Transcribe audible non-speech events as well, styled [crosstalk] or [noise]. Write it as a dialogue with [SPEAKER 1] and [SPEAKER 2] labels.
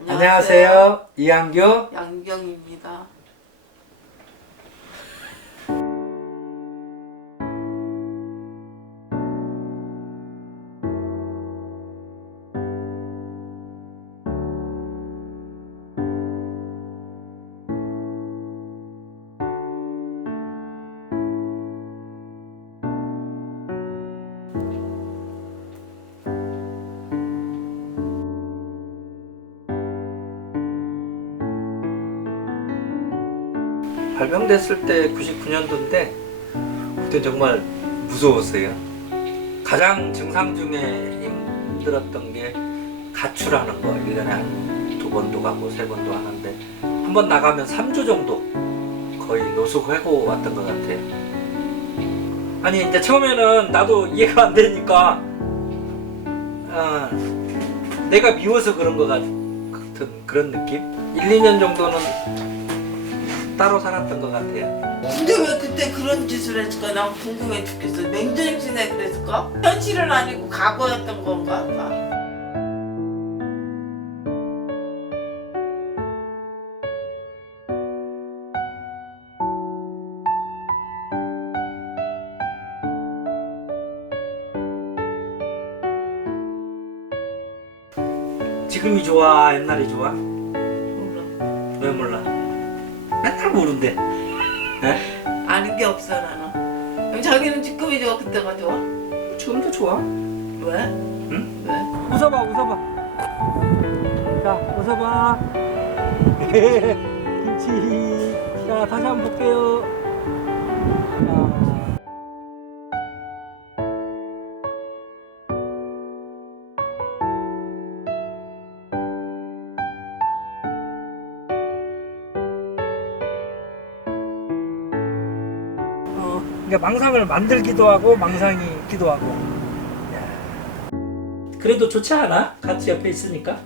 [SPEAKER 1] 안녕하세요. 이한교.
[SPEAKER 2] 양경입니다.
[SPEAKER 1] 발병됐을 때 99년도인데 그때 정말 무서웠어요. 가장 증상 중에 힘들었던 게 가출하는 거. 1년에 한 두 번도 가고 세 번도 하는데 한 번 나가면 3주 정도 거의 노숙하고 왔던 것 같아요. 아니 이제 처음에는 나도 이해가 안 되니까 어, 내가 미워서 그런 것 같은 그런 느낌? 1, 2년 정도는 따로 살았던 것 같아요.
[SPEAKER 2] 근데 왜 그때 그런 짓을 했을까? 난 궁금해 죽겠어. 맹정신에 그랬을까? 현실은 아니고 과거였던 건가? 봐.
[SPEAKER 1] 지금이 좋아, 옛날이 좋아?
[SPEAKER 2] 몰라.
[SPEAKER 1] 왜 몰라? 모른대. 네?
[SPEAKER 2] 아는 게 없어 나는. 그럼 자기는 지금이 좋아 그때가 좋아?
[SPEAKER 1] 지금도 좋아.
[SPEAKER 2] 왜?
[SPEAKER 1] 응?
[SPEAKER 2] 왜?
[SPEAKER 1] 웃어봐, 웃어봐. 자, 웃어봐. [laughs] 김치. 자, 다시 한번 볼게요. 그러니까 망상을 만들기도 하고 망상이 있기도 하고. 야. 그래도 좋지 않아? 같이 옆에 있으니까.